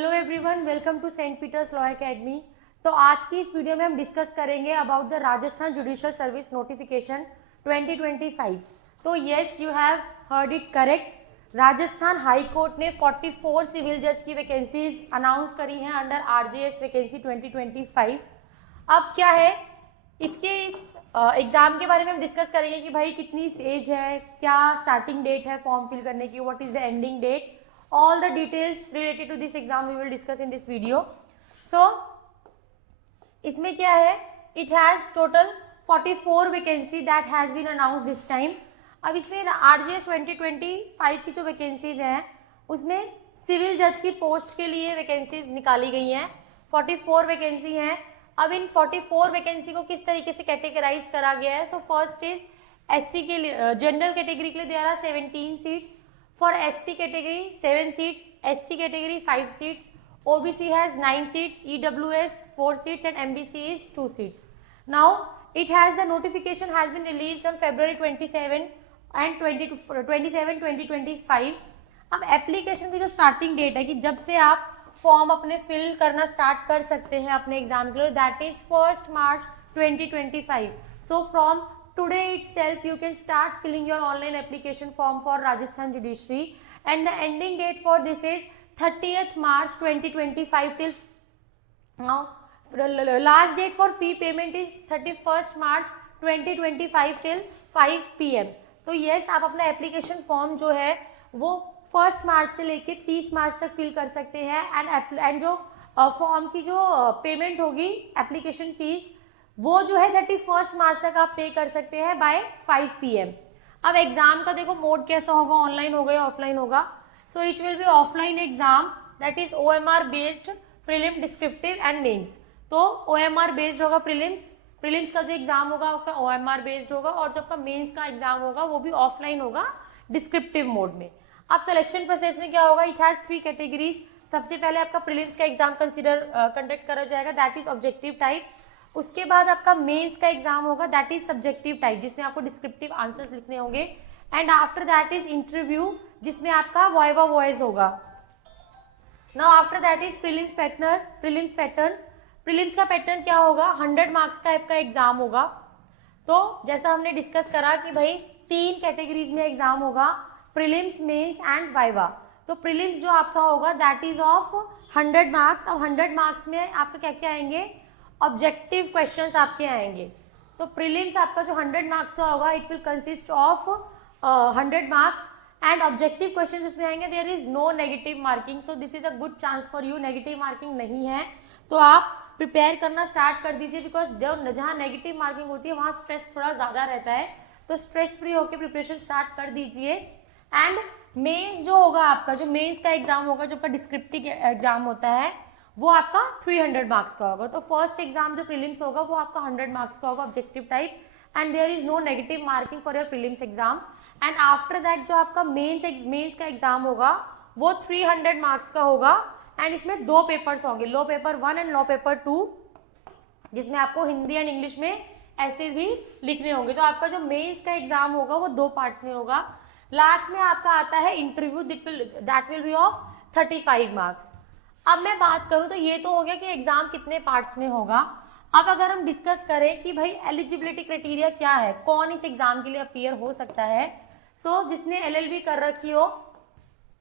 Hello everyone, welcome to Saint Peter's Law Academy. तो आज की इस वीडियो में हम डिस्कस करेंगे about the Rajasthan Judicial Service notification 2025। तो yes, you have heard it correct. Rajasthan High Court ने 44 सिविल जज की वैकेंसीज अनाउंस करी हैं अंडर आरजेएस वैकेंसी 2025। अब क्या है, इसके इस एग्जाम के बारे में हम डिस्कस करेंगे कि भाई कितनी एज है, क्या स्टार्टिंग डेट है फॉर्म फिल करने की, what is the ending date, all the details related to this exam we will discuss in this video. So इसमें क्या है, it has total 44 vacancy that has been announced this time. अब इसमें RJS 2025 की जो vacancies हैं उसमें civil जज की पोस्ट के लिए वैकेंसीज निकाली गई हैं। 44 वैकेंसी हैं। अब इन 44 वैकेंसी को किस तरीके से कैटेगराइज करा गया है? सो फर्स्ट इज SC के लिए, जनरल कैटेगरी के लिए there are 17 seats, for SC category 7 seats, ST category 5 seats, OBC has 9 seats, EWS 4 seats and MBC is 2 seats. Now it has the notification has been released on February 27 and 2025. अब application की जो starting date है कि जब से आप form अपने fill करना स्टार्ट कर सकते हैं अपने एग्जाम के लिए, that is 1 March 2025. So from today itself you can start filling your online application form for Rajasthan Judiciary, and the ending date for this is 30th March 2025 till now. The last date for fee payment is 31st March 2025 till 5 PM. तो yes, आप अपना application form जो है वो 1 मार्च से लेके 30 मार्च तक fill कर सकते हैं, एंड जो फॉर्म की जो पेमेंट होगी एप्लीकेशन फीस वो जो है 31 मार्च तक आप पे कर सकते हैं बाय 5 PM. अब एग्जाम का देखो मोड कैसा होगा, ऑनलाइन होगा या ऑफलाइन होगा? So it will be offline exam, that is OMR based prelim, descriptive and mains. तो OMR बेस्ड होगा प्रीलिम्स का जो एग्जाम होगा आपका OMR बेस्ड होगा, और जो आपका मेंस का एग्जाम होगा वो भी ऑफलाइन होगा डिस्क्रिप्टिव मोड में. अब सिलेक्शन प्रोसेस में क्या होगा? It has 3 categories. सबसे पहले आपका प्रीलिम्स का एग्जाम कंडक्ट करा जाएगा, दैट इज ऑब्जेक्टिव टाइप. उसके बाद आपका मेंस का एग्जाम होगा, दैट इज सब्जेक्टिव टाइप, जिसमें आपको डिस्क्रिप्टिव आंसर्स लिखने होंगे. And after that is interview, जिसमें आपका वाइवा वॉइस होगा. Now after that is prelims pattern. Prelims का पैटर्न क्या होगा? 100 मार्क्स का आपका एग्जाम होगा. तो जैसा हमने डिस्कस करा कि भाई 3 कैटेगरीज में एग्जाम होगा, प्रीलिम्स, मेंस एंड वाइवा. तो प्रीलिम्स जो आपका होगा दैट इज ऑफ 100 मार्क्स. अब 100 मार्क्स में आपका क्या क्या आएंगे? ऑब्जेक्टिव क्वेश्चंस आपके आएंगे. तो प्रीलिम्स आपका जो 100 मार्क्स का होगा, it will consist of 100 marks, and objective questions इसमें आएंगे. There is no negative marking, so this is a good chance for you. Negative marking नहीं है तो आप प्रिपेयर करना स्टार्ट कर दीजिए, बिकॉज जहाँ नेगेटिव मार्किंग होती है वहाँ स्ट्रेस थोड़ा ज़्यादा रहता है. तो स्ट्रेस फ्री होकर प्रिपरेशन स्टार्ट कर दीजिए. एंड मेंस जो होगा आपका, जो मेंस का एग्जाम होगा, जो आपका डिस्क्रिप्टिव एग्जाम होता है, वो आपका 300 मार्क्स का होगा. तो फर्स्ट एग्जाम जो प्रीलिम्स होगा वो आपका 100 मार्क्स का होगा, objective type, and there is no negative marking for your prelims exam. And after that जो आपका मेंस का एग्जाम होगा वो 300 मार्क्स का होगा, एंड इसमें 2 पेपर्स होंगे, law paper 1 and law paper 2, जिसमें आपको हिंदी एंड इंग्लिश में ऐसे भी लिखने होंगे. तो आपका जो मेंस का एग्जाम होगा वो 2 पार्ट्स में होगा. लास्ट में आपका आता है interview, that will be of 35 marks. अब मैं बात करूं तो ये तो हो गया कि एग्जाम कितने पार्ट्स में होगा. अब अगर हम डिस्कस करें कि भाई एलिजिबिलिटी क्राइटेरिया क्या है, कौन इस एग्जाम के लिए अपीयर हो सकता है. सो जिसने LLB कर रखी हो,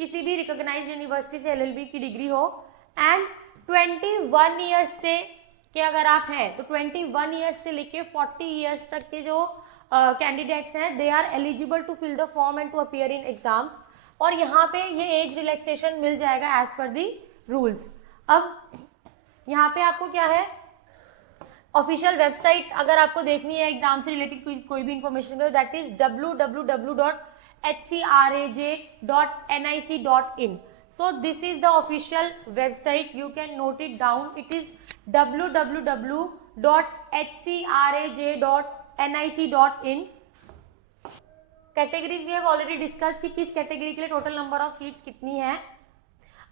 किसी भी रिकॉग्नाइज्ड यूनिवर्सिटी से LLB की डिग्री हो, एंड 21 ईयर्स से के अगर आप हैं तो 21 ईयर्स से लेके 40 ईयर्स तक के जो कैंडिडेट्स हैं, they are eligible to fill the form and to appear in exams. और यहाँ पे ये एज रिलैक्सेशन मिल जाएगा एज पर दी रूल्स. अब यहाँ पे आपको क्या है, ऑफिशियल वेबसाइट अगर आपको देखनी है एग्जाम से रिलेटेड कोई भी information, that is www.hcraj.nic.in. So this is the official website, you can note it down. It is www.hcraj.nic.in. Categories we have already discuss कि किस कैटेगरी के लिए टोटल नंबर ऑफ सीट्स कितनी है.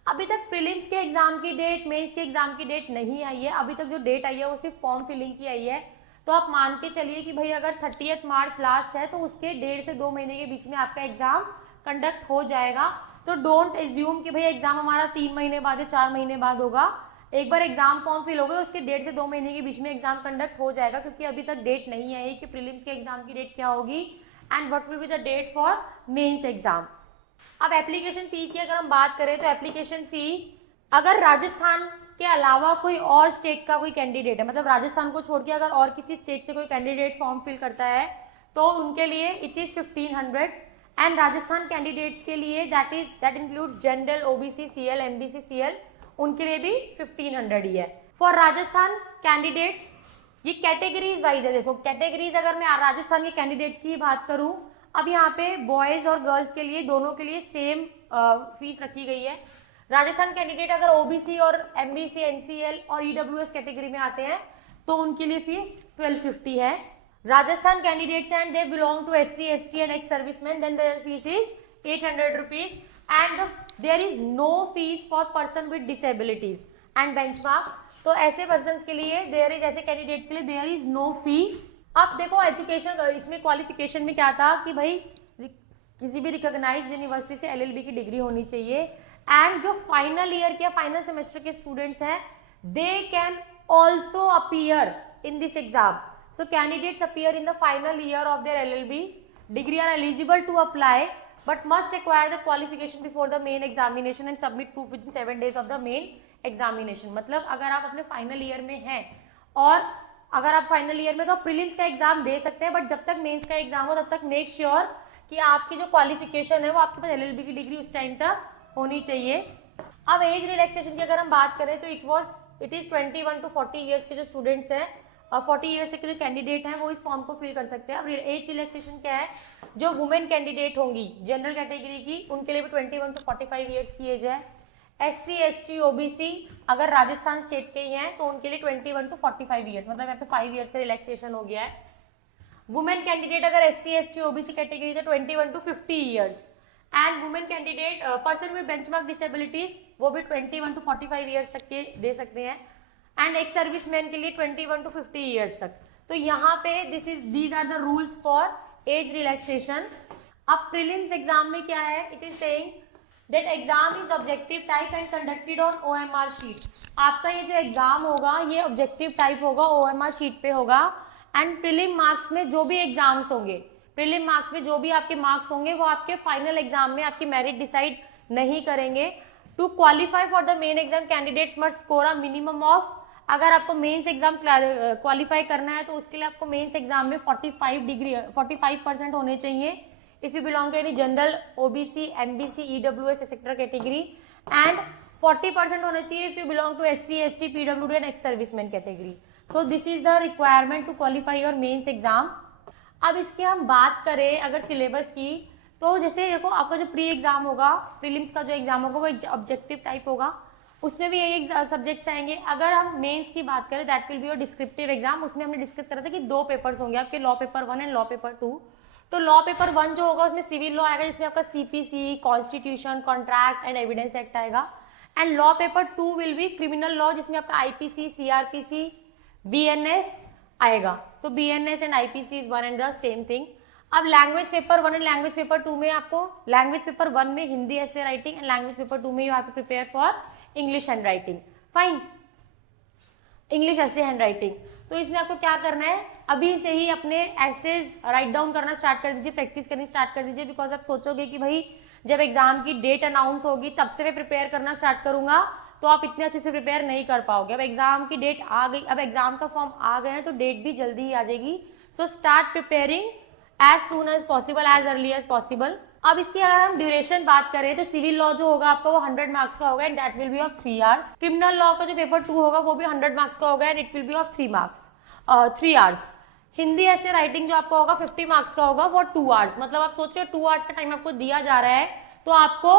अभी तक प्रीलिम्स के एग्जाम की डेट, मेंस के एग्जाम की डेट नहीं आई है. अभी तक जो डेट आई है वो सिर्फ फॉर्म फिलिंग की आई है. तो आप मान के चलिए कि भाई अगर 30 मार्च लास्ट है तो उसके 1.5 से 2 महीने के बीच में आपका एग्जाम कंडक्ट हो जाएगा. तो तो डोंट एज्यूम कि भाई एग्जाम हमारा 3 महीने बाद या 4 महीने बाद होगा। एक बार एग्जाम फॉर्म फिल होगा उसके 1.5 से 2 महीने के बीच में एग्जाम कंडक्ट हो जाएगा, क्योंकि अभी तक डेट नहीं आई कि प्रीलिम्स के एग्जाम की डेट क्या होगी and what will be the date for mains exam. अब एप्लीकेशन फी की अगर हम बात करें तो एप्लीकेशन फी अगर राजस्थान के अलावा कोई और स्टेट का कोई कैंडिडेट है, मतलब राजस्थान को छोड़ के अगर और किसी स्टेट से कोई कैंडिडेट फॉर्म फिल करता है तो उनके लिए it is 1500 and Rajasthan candidates के लिए that includes general, OBC, CL, MBC, CL, उनके लिए भी 1500 ही है। फॉर राजस्थान कैंडिडेट्स ये कैटेगरीज वाइज है। देखो कैटेगरीज अगर मैं राजस्थान के कैंडिडेट्स की बात करूं, अब यहाँ पे बॉयज और गर्ल्स के लिए दोनों के लिए सेम फीस रखी गई है। राजस्थान कैंडिडेट अगर ओबीसी और एमबीसी, एनसीएल और ईडब्ल्यूएस कैटेगरी में आते हैं तो उनके लिए फीस 1250 है। Rajasthan candidates and they belong to SC, ST and ex serviceman, then their fees is 800 rupees and there is no fees for person with disabilities and benchmark. तो ऐसे पर्सन के लिए देयर इज, ऐसे कैंडिडेट्स के लिए there is no फी। अब देखो education, इसमें क्वालिफिकेशन में क्या था कि भाई किसी भी रिकॉग्नाइज्ड यूनिवर्सिटी से एलएलबी की डिग्री होनी चाहिए एंड जो फाइनल ईयर के फाइनल सेमेस्टर के स्टूडेंट्स हैं they can also appear in this exam. So candidates appear in the final year of their LLB degree are eligible to apply but must acquire the qualification before the main examination and submit proof within 7 days of the main examination। मतलब अगर आप अपने final year में हैं और अगर आप final year में तो प्रीलिम्स का एग्जाम दे सकते हैं, बट जब तक मेंस का एग्जाम हो तब तक मेक श्योर कि आपकी जो क्वालिफिकेशन है वो आपके पास एलएलबी की डिग्री उस टाइम तक होनी चाहिए। अब एज रिलैक्सेशन की अगर हम बात करें तो इट इज 21 to 40 ईयर्स के जो स्टूडेंट्स हैं 40 ईयर्स के जो कैंडिडेट हैं वो इस फॉर्म को फिल कर सकते हैं। अब एज रिलैक्सेशन क्या है, जो वुमेन कैंडिडेट होंगी जनरल कैटेगरी की उनके लिए भी 21 to 45 ईयर्स की एज है। एससी, एसटी, ओबीसी अगर राजस्थान स्टेट के ही हैं तो उनके लिए 21 to 45 ईयर्स, मतलब यहाँ पे 5 ईयर्स का रिलैक्सेशन हो गया है। वुमेन कैंडिडेट अगर एससी, एसटी, ओबीसी कैटेगरी तो 21 to 50 years and women candidate person with benchmark disabilities वो भी 21 to 45 ईयर्स तक के दे सकते हैं एंड एक सर्विसमैन के लिए 21 to 50 ईयर्स तक। तो यहाँ पे these are the rules for age relaxation. अब प्रीलिम्स एग्जाम में क्या है, it is saying that exam is objective type and conducted on OMR sheet. आपका ये जो एग्जाम होगा ये ऑब्जेक्टिव टाइप होगा, ओएमआर शीट पे होगा एंड प्रीलिम मार्क्स में जो भी एग्जाम्स होंगे, प्रीलिम मार्क्स में जो भी आपके मार्क्स होंगे वो आपके फाइनल एग्जाम में आपकी मेरिट डिसाइड नहीं करेंगे। To qualify for the main exam candidates must score a minimum of, अगर आपको मेंस एग्जाम क्वालिफाई करना है तो उसके लिए आपको मेंस एग्जाम में 45% होने चाहिए if you belong to any general, OBC, MBC, EWS etcetera category and 40% होना चाहिए if you belong to SC, ST, PWD and ex serviceman category. So this is the requirement to qualify your mains exam. अब इसकी हम बात करें अगर syllabus की, तो जैसे देखो आपका जो प्री एग्जाम होगा, प्रीलिम्स का जो एग्जाम होगा वो ऑब्जेक्टिव टाइप होगा, उसमें भी यही सब्जेक्ट्स आएंगे। अगर हम मेंस की बात करें that will be your descriptive exam, उसमें हमने डिस्कस करा था कि 2 पेपर्स होंगे आपके, law paper 1 and law paper 2। तो लॉ पेपर 1 जो होगा उसमें सिविल लॉ आएगा जिसमें आपका CPC, constitution, contract and evidence act आएगा and law paper 2 will be criminal law जिसमें आपका आईपीसी, सीआरपीसी, बीएनएस आएगा। So BNS and IPC is one and the same thing. अब language paper 1 and language paper 2 में आपको language paper 1 में हिंदी ऐसे writing and language paper 2 में you have to prepare for English hand writing. Fine, English ऐसे hand writing. तो इसमें आपको क्या करना है, अभी से ही अपने एसेज राइट डाउन करना स्टार्ट कर दीजिए, प्रैक्टिस करनी स्टार्ट कर दीजिए, बिकॉज आप सोचोगे कि भाई जब एग्जाम की डेट अनाउंस होगी तब से मैं प्रिपेयर करना स्टार्ट करूंगा, तो आप इतने अच्छे से प्रिपेयर नहीं कर पाओगे। अब एग्जाम की डेट आ गई, अब एग्जाम का फॉर्म आ गए हैं तो डेट भी जल्दी ही आ जाएगी। So start preparing as soon as possible, as early as possible. अब इसकी अगर हम ड्यूरेशन बात करें तो सिविल लॉ जो होगा आपका वो 100 मार्क्स का होगा and that will be of 3 hours. Criminal law का जो पेपर 2 होगा वो भी 100 मार्क्स का होगा and it will be of 3 hours. Hindi ऐसे राइटिंग जो आपका होगा 50 मार्क्स का होगा वो 2 आवर्स। मतलब आप सोच रहे हो 2 आवर्स का टाइम आपको दिया जा रहा है तो आपको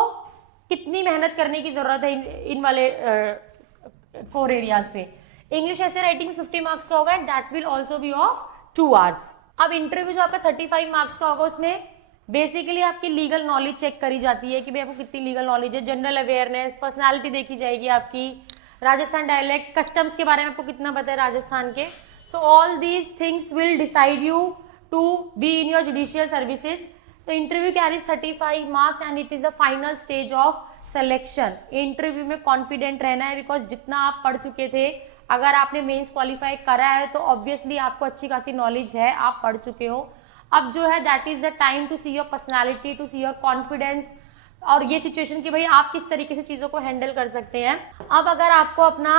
कितनी मेहनत करने की जरूरत है इन वाले कोर एरियाज पे। इंग्लिश ऐसे राइटिंग 50 मार्क्स का होगा and that will also be of 2 hours. अब इंटरव्यू जो आपका 35 मार्क्स का होगा उसमें बेसिकली आपकी लीगल नॉलेज चेक करी जाती है कि भाई आपको कितनी लीगल नॉलेज है, जनरल अवेयरनेस, पर्सनालिटी देखी जाएगी आपकी, राजस्थान डायलेक्ट, कस्टम्स के बारे में आपको कितना पता है राजस्थान के। So all these things will decide you to be in your judicial services So interview carries 35 marks and it is the final stage of selection. Interview में कॉन्फिडेंट रहना है, बिकॉज जितना आप पढ़ चुके थे, अगर आपने मेंस क्वालिफाई करा है तो ऑब्वियसली आपको अच्छी खासी नॉलेज है, आप पढ़ चुके हो. अब जो है that is the time to see your personality, to see your confidence, और ये सिचुएशन कि भाई आप किस तरीके से चीज़ों को हैंडल कर सकते हैं. अब अगर आपको अपना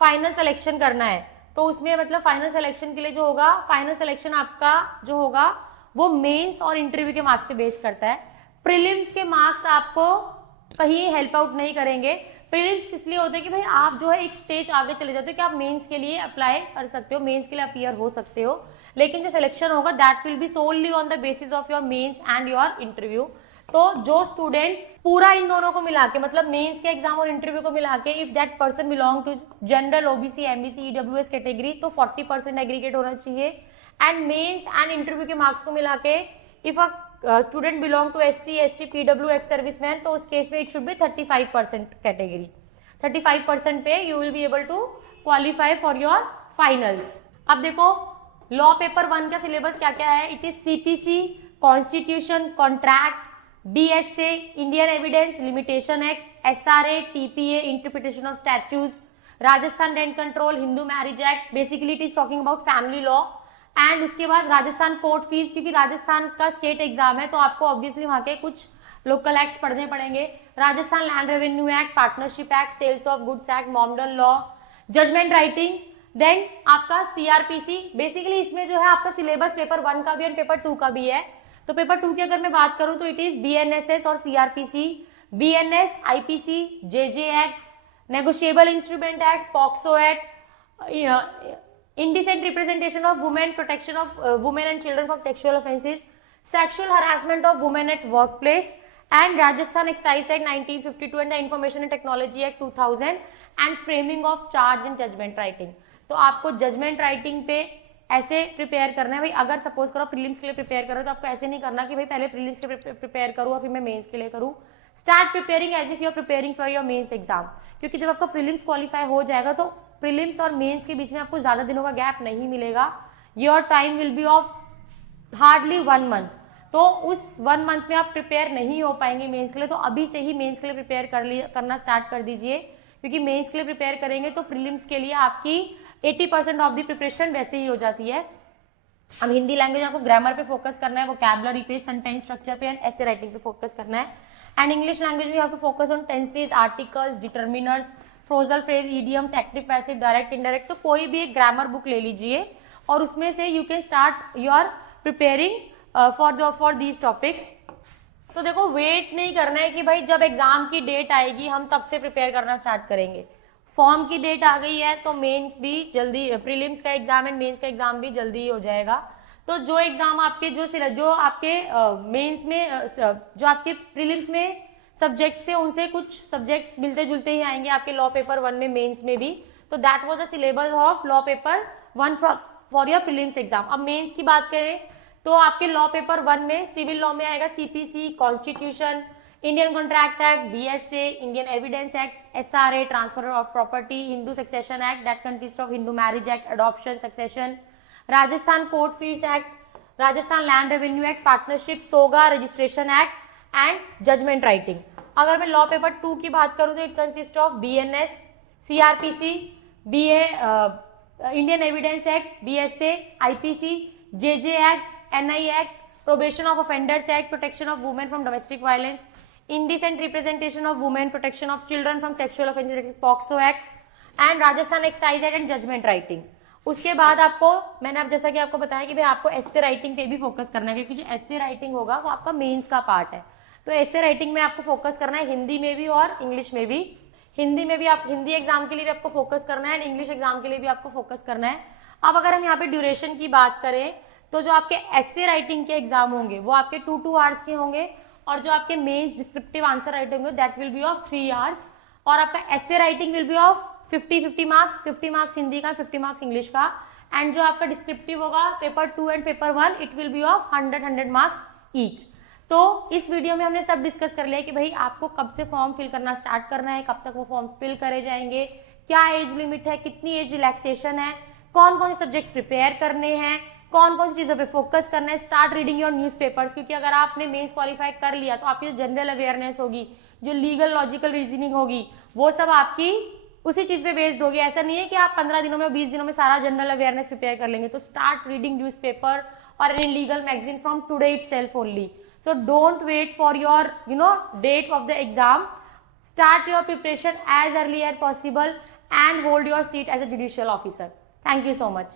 फाइनल सिलेक्शन करना है तो उसमें मतलब फाइनल सिलेक्शन के लिए जो होगा, फाइनल सिलेक्शन आपका जो होगा वो मेंस और इंटरव्यू के मार्क्स पे बेस करता है. प्रीलिम्स के मार्क्स आपको कहीं हेल्प आउट नहीं करेंगे. प्रीलिम्स इसलिए होते हैं कि भाई आप जो है एक स्टेज आगे चले जाते हो कि आप मेंस के लिए अप्लाई कर सकते हो, मेंस के लिए अपीयर हो सकते हो, लेकिन जो सिलेक्शन होगा that will be solely on the basis of your mains and your interview. तो जो स्टूडेंट पूरा इन दोनों को मिला के, मतलब मेंस के एग्जाम और इंटरव्यू को मिला के, if that person belong to general, OBC, MBC, EWS category, तो 40% एग्रीगेट होना चाहिए. एंड मेंस एंड इंटरव्यू के मार्क्स को मिला के if a student belong to SC, ST, PW, ex serviceman, तो उस केस में इट शुड बी 35% कैटेगरी. 35% पे you will be able to qualify for your finals. अब देखो लॉ पेपर 1 का सिलेबस क्या क्या है. It is CPC, constitution, contract, BSA, Indian Evidence Limitation Act, SRA, TPA, Interpretation of Statutes, Rajasthan Rent Control, Hindu Marriage Act. Basically it is talking about family law. And उसके बाद Rajasthan court fees, क्योंकि राजस्थान का state exam है तो आपको obviously वहाँ के कुछ लोकल एक्ट्स पढ़ने पड़ेंगे. Rajasthan land revenue act, partnership act, sales of goods act, Mohammedan law, judgment writing, then आपका CRPC. बेसिकली इसमें जो है आपका सिलेबस पेपर 1 का भी और पेपर 2 का भी है. तो पेपर 2 की अगर मैं बात करूं तो इट इज BNSS और CRPC, BNS, IPC, JJ act, negotiable instrument act, POCSO act, indecent representation of women, protection of women and children from sexual offences, sexual harassment of women at workplace, and Rajasthan Excise Act 1952 and the Information and Technology Act 2000 and framing of charge and judgment writing. तो आपको judgment writing पे ऐसे prepare करना है भाई. अगर suppose करो prelims के लिए प्रिपेयर करो तो आपको ऐसे नहीं करना कि भाई पहले प्रीलिम्स के लिए प्रिपेयर करूँ और फिर मैं मेंस के लिए करूँ. Start preparing as if you are preparing for your mains exam, क्योंकि जब आपका प्रीलिम्स क्वालिफाई हो जाएगा तो प्रीलिम्स और मेंस के बीच में आपको ज्यादा दिनों का गैप नहीं मिलेगा. Your time will be of hardly 1 month. तो उस 1 मंथ में आप प्रिपेयर नहीं हो पाएंगे मेंस के लिए, तो अभी से ही मेंस के लिए प्रिपेयर करना स्टार्ट कर दीजिए, क्योंकि मेंस के लिए प्रिपेयर करेंगे तो प्रीलिम्स के लिए आपकी 80% ऑफ द प्रिपरेशन वैसे ही हो जाती है. अब हिंदी लैंग्वेज आपको ग्रामर पे फोकस करना है, वोकैबुलरी पे, सेंटेंस स्ट्रक्चर पे एंड ऐसे राइटिंग पे फोकस करना है. एंड इंग्लिश लैंग्वेज में आपको focus on tenses, articles, determiners, phrasal phrase, idioms, active passive, direct indirect. तो कोई भी एक ग्रामर बुक ले लीजिए और उसमें से you can start your preparing for these topics. तो देखो वेट नहीं करना है कि भाई जब एग्जाम की डेट आएगी हम तब से प्रिपेयर करना स्टार्ट करेंगे. फॉर्म की डेट आ गई है तो मेंस भी जल्दी, प्रीलिम्स का एग्जाम एंड मेंस का एग्जाम भी जल्दी ही हो जाएगा. तो जो एग्जाम आपके जो आपके मेंस में जो आपके प्रीलिम्स में सब्जेक्ट्स से उनसे कुछ सब्जेक्ट्स मिलते जुलते ही आएंगे आपके लॉ पेपर 1 में, मेंस में भी. तो that was the syllabus of law paper 1 for your prelims exam. अब मेंस की बात करें तो आपके लॉ पेपर 1 में सिविल लॉ में आएगा CPC, constitution, Indian contract act, BSA, Indian evidence act, SRA, transfer of property, Hindu succession act that consist of Hindu marriage act, adoption, succession, Rajasthan court fees act, Rajasthan land revenue act, partnership, सोगा, registration act and judgement writing. अगर मैं law paper 2 की बात करूं तो it consist of BNS, CRPC, Indian evidence act, BSA, IPC, JJ act, NI act, probation of offenders act, protection of women from domestic violence, indecent representation of women, protection of children from sexual offences, POCSO act and Rajasthan excise act and judgement writing. उसके बाद आपको मैंने अब जैसा कि आपको बताया कि भाई आपको एस्से राइटिंग पे भी फोकस करना है, क्योंकि जो एस्से राइटिंग होगा वो आपका मेंस का पार्ट है. तो एस्से राइटिंग में आपको फोकस करना है हिंदी में भी और इंग्लिश में भी. हिंदी में भी आप हिंदी एग्जाम के लिए भी आपको फोकस करना है एंड इंग्लिश एग्जाम के लिए भी आपको फोकस करना है. अब अगर हम यहाँ पे ड्यूरेशन की बात करें तो जो आपके एस्से राइटिंग के एग्जाम होंगे वो आपके 2 आवर्स के होंगे और जो आपके मेंस डिस्क्रिप्टिव आंसर राइटिंग होंगे that will be of 3 hours. और आपका essay writing will be of 50 marks, 50 marks Hindi का, 50 मार्क्स इंग्लिश का. एंड जो आपका डिस्क्रिप्टिव होगा paper 2 and paper 1 it will be of 100 marks each. तो इस वीडियो में हमने सब डिस्कस कर लिया कि भाई आपको कब से फॉर्म फिल करना स्टार्ट करना है, कब तक वो फॉर्म फिल करे जाएंगे, क्या एज लिमिट है, कितनी एज रिलैक्सेशन है, कौन कौन से सब्जेक्ट्स प्रिपेयर करने हैं, कौन कौन सी चीज़ों पे फोकस करना है, स्टार्ट रीडिंग योर न्यूज़पेपर्स, क्योंकि अगर आपने मेंस क्वालिफाई कर लिया तो आपकी जो जनरल अवेयरनेस होगी, जो लीगल लॉजिकल रीजनिंग होगी, वो सब आपकी उसी चीज़ पे बेस्ड होगी। ऐसा नहीं है कि आप 15 दिनों में 20 दिनों में सारा जनरल अवेयरनेस प्रिपेयर कर लेंगे। तो start reading newspaper or any legal magazine from today itself only. So don't wait for your date of the exam. Start your preparation as early as possible and hold your seat as a judicial officer. Thank you so much.